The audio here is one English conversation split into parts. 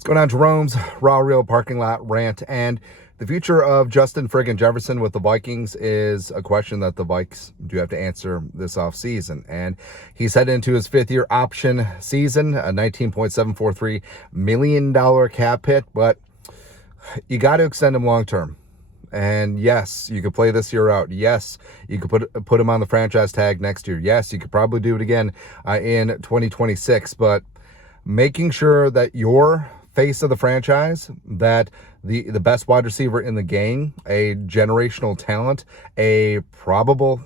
What's going on, Jerome's Raw Real Parking Lot Rant? And the future of Justin friggin' Jefferson with the Vikings is a question that the Vikes do have to answer this offseason. And he's headed into his fifth-year option season, a $19.743 million cap hit, but you got to extend him long-term. And yes, you could play this year out. Yes, you could put him on the franchise tag next year. Yes, you could probably do it again in 2026, but making sure that your face of the franchise, that the best wide receiver in the game, a generational talent, a probable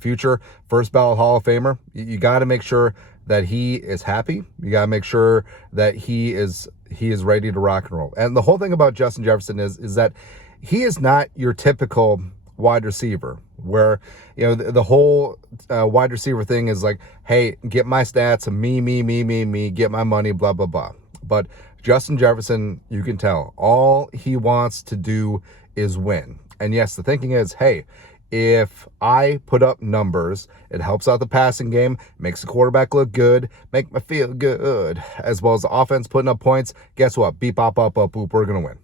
future first ballot Hall of Famer, you got to make sure that he is happy. You got to make sure that he is ready to rock and roll. And the whole thing about Justin Jefferson is that he is not your typical wide receiver where, you know, the whole wide receiver thing is like, hey, get my stats, me, get my money, blah, blah, blah. But Justin Jefferson, you can tell, all he wants to do is win. And yes, the thinking is, hey, if I put up numbers, it helps out the passing game, makes the quarterback look good, make me feel good, as well as the offense putting up points. Guess what? Beep, bop, bop, bop, boop, we're going to win.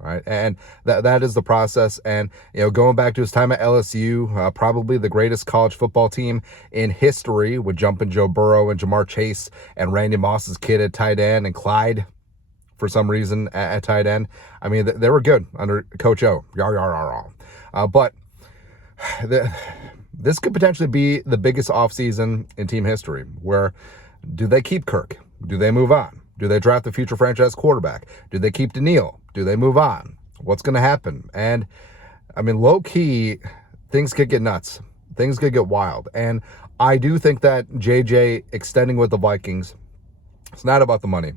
Right. And that is the process. And, you know, going back to his time at LSU, probably the greatest college football team in history with Jumpin' Joe Burrow and Jamar Chase and Randy Moss's kid at tight end and Clyde for some reason at tight end. I mean, they were good under Coach O. But this could potentially be the biggest offseason in team history. Where do they keep Kirk? Do they move on? Do they draft the future franchise quarterback? Do they keep Daniil? Do they move on? What's going to happen? And, I mean, low-key, things could get nuts. Things could get wild. And I do think that JJ extending with the Vikings, it's not about the money.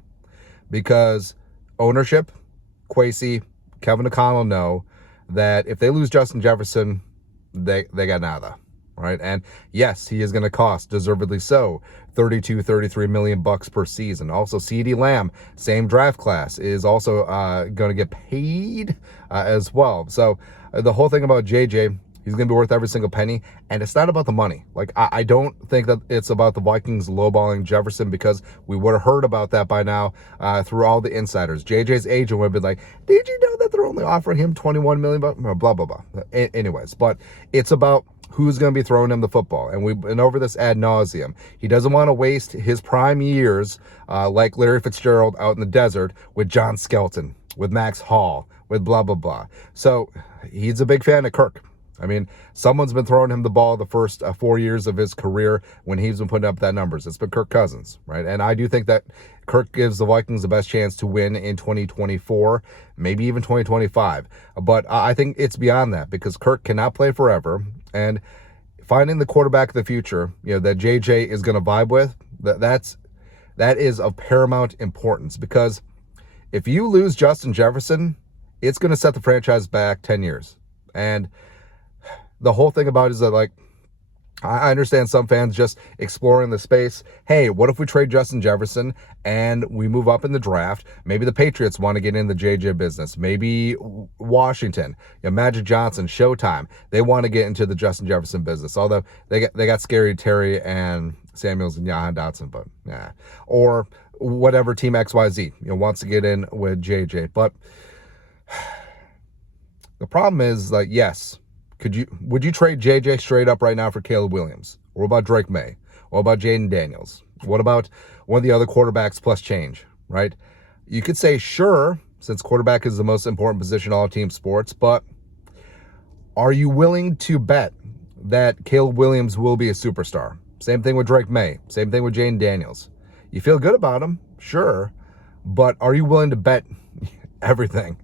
Because ownership, Kwesi, Kevin O'Connell know that if they lose Justin Jefferson, they got nada. Right? And yes, he is going to cost, deservedly so, $33 million per season. Also, CeeDee Lamb, same draft class, is also going to get paid as well. So the whole thing about JJ, he's going to be worth every single penny, and it's not about the money. Like, I don't think that it's about the Vikings lowballing Jefferson, because we would have heard about that by now through all the insiders. JJ's agent would have been like, did you know that they're only offering him $21 million? Blah, blah, blah. Anyways, but it's about who's going to be throwing him the football. And we've been over this ad nauseum. He doesn't want to waste his prime years like Larry Fitzgerald out in the desert with John Skelton, with Max Hall, with blah, blah, blah. So he's a big fan of Kirk. I mean, someone's been throwing him the ball the first 4 years of his career when he's been putting up that numbers. It's been Kirk Cousins, right? And I do think that Kirk gives the Vikings the best chance to win in 2024, maybe even 2025. But I think it's beyond that, because Kirk cannot play forever. And finding the quarterback of the future, you know, that JJ is going to vibe with, that is of paramount importance. Because if you lose Justin Jefferson, it's going to set the franchise back 10 years. And the whole thing about it is that, like, I understand some fans just exploring the space. Hey, what if we trade Justin Jefferson and we move up in the draft? Maybe the Patriots want to get in the JJ business. Maybe Washington, you know, Magic Johnson, Showtime, they want to get into the Justin Jefferson business. Although they got Scary Terry and Samuels and Jahan Dotson, but yeah. Or whatever team XYZ, you know, wants to get in with JJ. But the problem is, like, yes, would you trade JJ straight up right now for Caleb Williams? What about Drake May? What about Jaden Daniels? What about one of the other quarterbacks plus change, right? You could say sure, since quarterback is the most important position in all team sports, but are you willing to bet that Caleb Williams will be a superstar? Same thing with Drake May. Same thing with Jaden Daniels. You feel good about him? Sure. But are you willing to bet everything?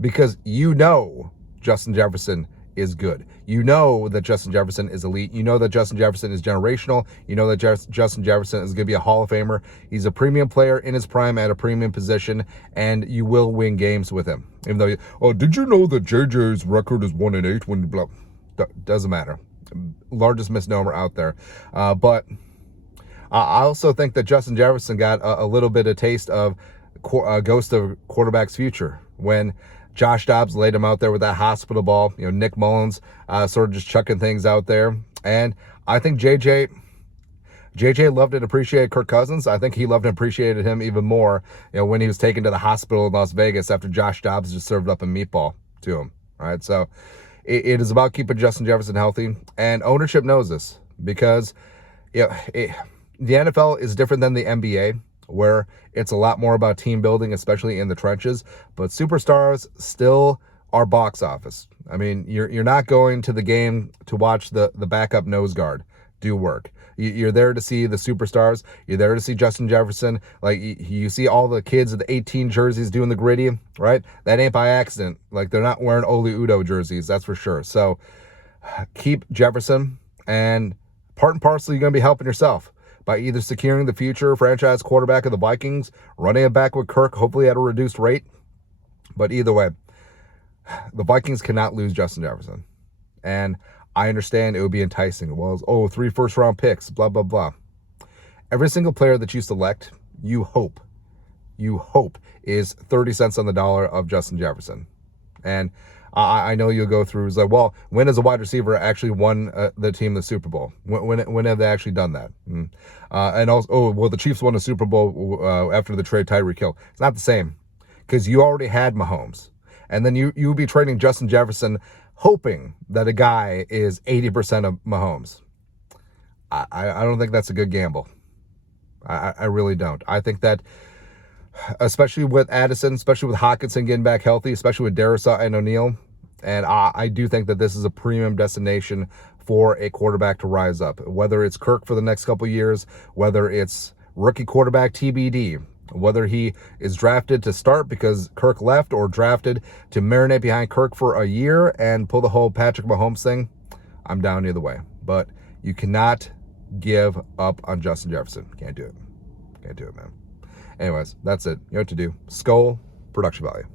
Because you know Justin Jefferson is good. You know that Justin Jefferson is elite. You know that Justin Jefferson is generational. You know that Justin Jefferson is going to be a Hall of Famer. He's a premium player in his prime at a premium position, and you will win games with him. Even though, did you know that JJ's record is 1-8 when blah? Doesn't matter. Largest misnomer out there. But I also think that Justin Jefferson got a little bit of taste of a ghost of quarterback's future when Josh Dobbs laid him out there with that hospital ball. You know, Nick Mullins sort of just chucking things out there. And I think JJ JJ loved and appreciated Kirk Cousins. I think he loved and appreciated him even more, when he was taken to the hospital in Las Vegas after Josh Dobbs just served up a meatball to him. All right, so it is about keeping Justin Jefferson healthy, and ownership knows this because the NFL is different than the NBA, where it's a lot more about team building, especially in the trenches. But superstars still are box office. I mean, you're not going to the game to watch the backup nose guard do work. You're there to see the superstars. You're there to see Justin Jefferson. Like, you see all the kids with the 18 jerseys doing the gritty, right? That ain't by accident. Like, they're not wearing Oli Udoh jerseys, that's for sure. So keep Jefferson, and part and parcel, you're going to be helping yourself by either securing the future franchise quarterback of the Vikings, running it back with Kirk, hopefully at a reduced rate. But either way, the Vikings cannot lose Justin Jefferson. And I understand it would be enticing. Well, 3 first-round picks, blah, blah, blah. Every single player that you select, you hope is 30 cents on the dollar of Justin Jefferson. And I know you'll go through, it's like, well, when has a wide receiver actually won the team the Super Bowl? When have they actually done that? And also, the Chiefs won a Super Bowl after the trade Tyreek Hill. It's not the same, because you already had Mahomes. And then you would be trading Justin Jefferson hoping that a guy is 80% of Mahomes. I don't think that's a good gamble. I really don't. I think that, especially with Addison, especially with Hockenson getting back healthy, especially with Darrisaw and O'Neal, and I do think that this is a premium destination for a quarterback to rise up. Whether it's Kirk for the next couple years, whether it's rookie quarterback TBD, whether he is drafted to start because Kirk left or drafted to marinate behind Kirk for a year and pull the whole Patrick Mahomes thing, I'm down either way. But you cannot give up on Justin Jefferson. Can't do it. Can't do it, man. Anyways, that's it. You know what to do. Skull, production value.